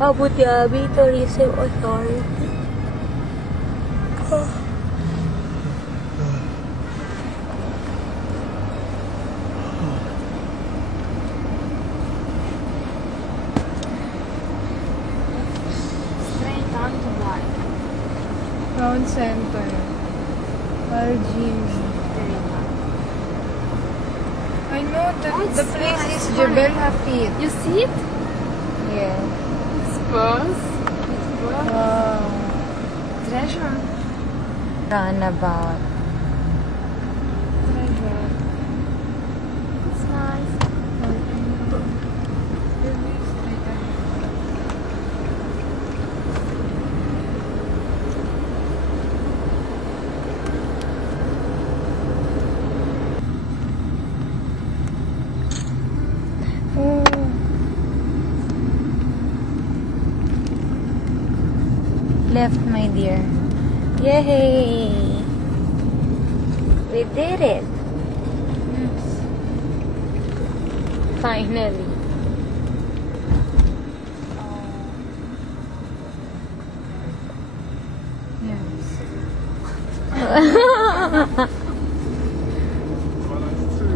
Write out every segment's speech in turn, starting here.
Abu Dhabi Tourism Authority. Straight on to Dubai. Town Center. Aljim. I know the place is Jebel Hafid. You see it? Yeah. It's birds. Wow. Treasure. Runabout. It's nice. Left, my dear. Yay! We did it. Yes. Finally.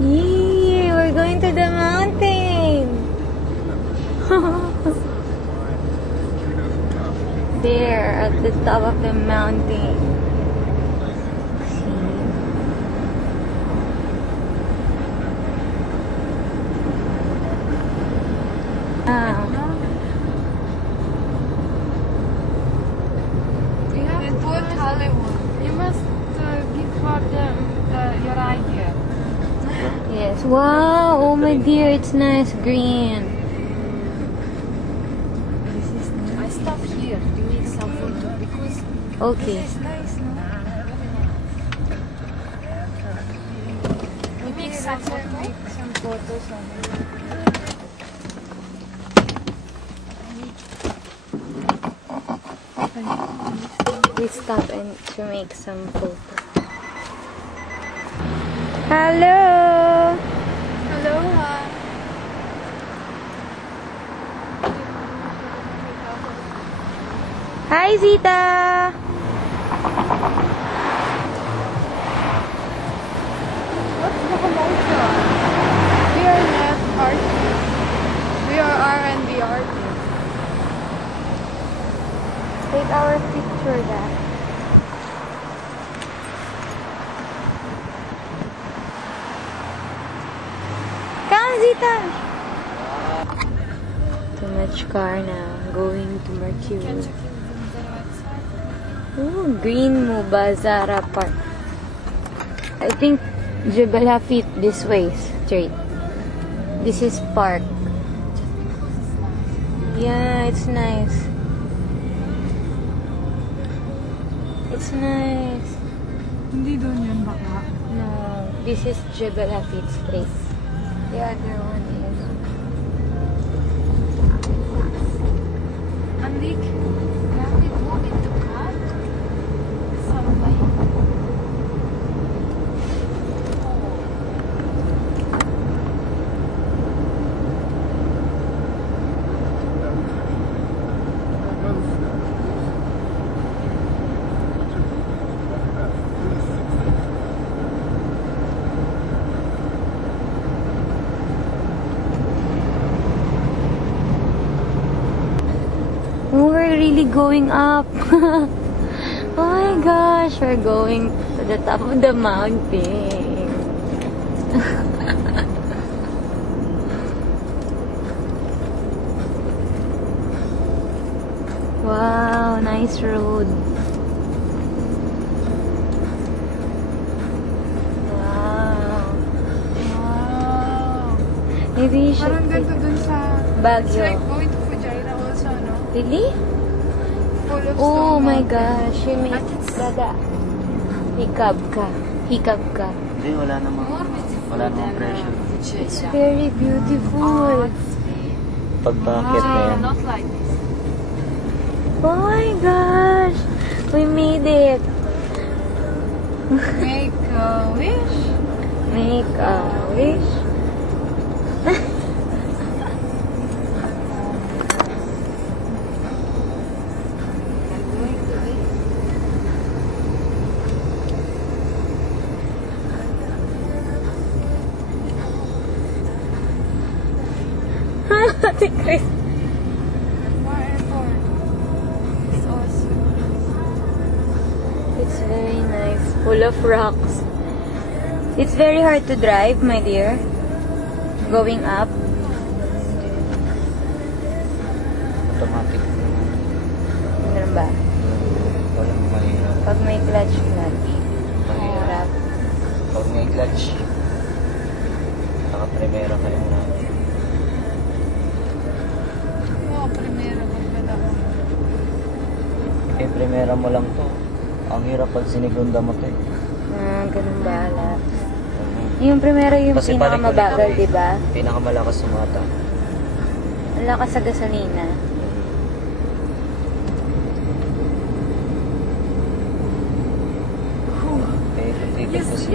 Yay! We're going to the mountain. There at the top of the mountain. See? You have to put Hollywood. You must give for them your idea. Yes. Wow. Oh my dear, it's nice green. I stop here to make some photo because Okay. it's nice, no? We make some photo. Some photos on it. We stop and to make some photos. Hello. Aloha. Hi, Zita. What's the commotion? We are not artists. We are R&B artists. Take our picture, Dad. Come, Zita. Too much car now. Going to Mercury. Oh, Green Mubazara Park. I think Jebel Hafid this way, straight. This is park. Yeah, it's nice. It's nice. Hindi doon yan baka. No, this is Jebel Hafid straight. The other one is. Anlik, can we go into car? Somewhere. Oh, we're really going up. Oh my gosh, we're going to the top of the mountain. Wow, nice road. Wow. Wow. Maybe you should Parang ganito dun sa... It's Baguio. like going to Fujairah also, no? Really? Full of Oh snow my mountain. gosh, you make But it's dada. Hikab ka. Hikab ka. Hindi, wala namang pressure. It's very beautiful. Pagpakit na yan. Not like this. Oh my gosh, we made it. Make a wish. Make a wish. Ate Chris. More airport. It's awesome. It's very nice. Full of rocks. It's very hard to drive, my dear. Going up. Automatic. Ganun ba? Walang mahirap. Pag may clutch. Mahirap. Mahirap. Pag may clutch, naka-primera kayo na. Oo, primero. Magpala ko. Eh, primera mo lang to. Ang hirap pag sinigunda mo to eh. Ganun ba? Ala. Yung primero yung Kasi pinakamabagal, balik-balik di ba? Pinakamalakas sumata. Ang lakas sa gasolina. Eh, titigil kasi.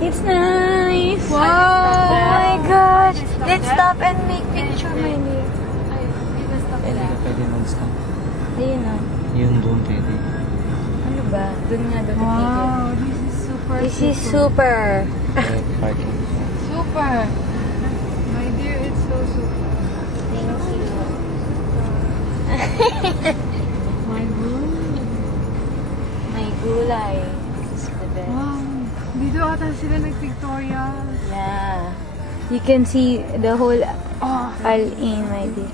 It's nice! Wow! Oh my gosh! Let's stop and make picture, my dear. Eh, di ka pwede mag-stop. Ayun o. Yun doon pwede. Ano ba? Doon nga doon Wow, this is super. This is super. Eh, parking. Super. My dear, it's so super. Thank you. My room. May gulay. This is the best. Wow. Dito ata sila nag-pictorial. Yeah. You can see the whole Oh. Al-Ain, my dear.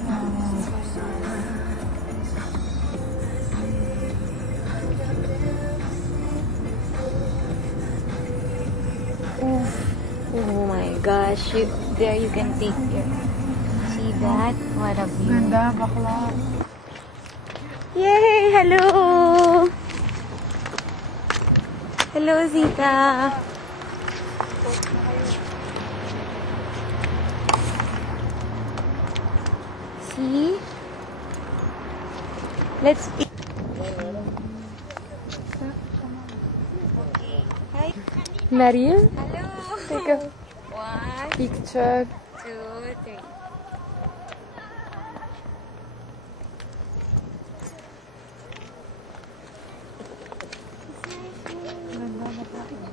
Oh my gosh. There you can take your... See that? What a view. Ganda, bakla. Yay! Hello! Hello, Zita! See? Let's eat. Hi. Maria, Hello. take a 1, picture. 2, 3. Ganda, bakla.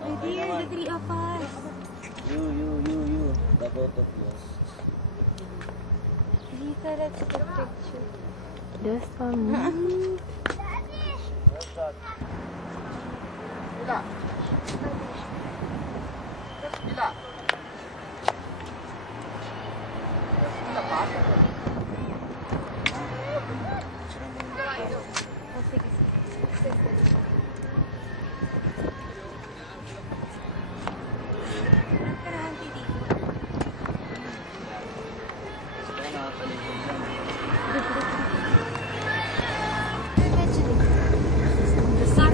My dear, the three of us. You. The both of you. Zita, let's take picture. Just for me. Oh, sige.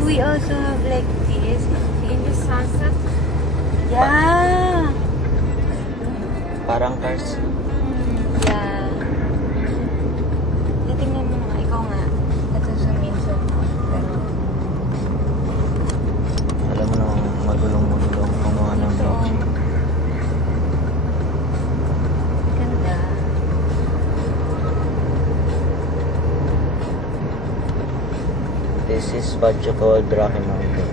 We also have like this in the sunset. Yeah. Parang cars. Yeah. Titingnan mo nga, ikaw nga. At susuminso. Pero, Alam mo namang magulong-gulong kumuha ng vlog. ganda. This is what you call Rocky Mountain.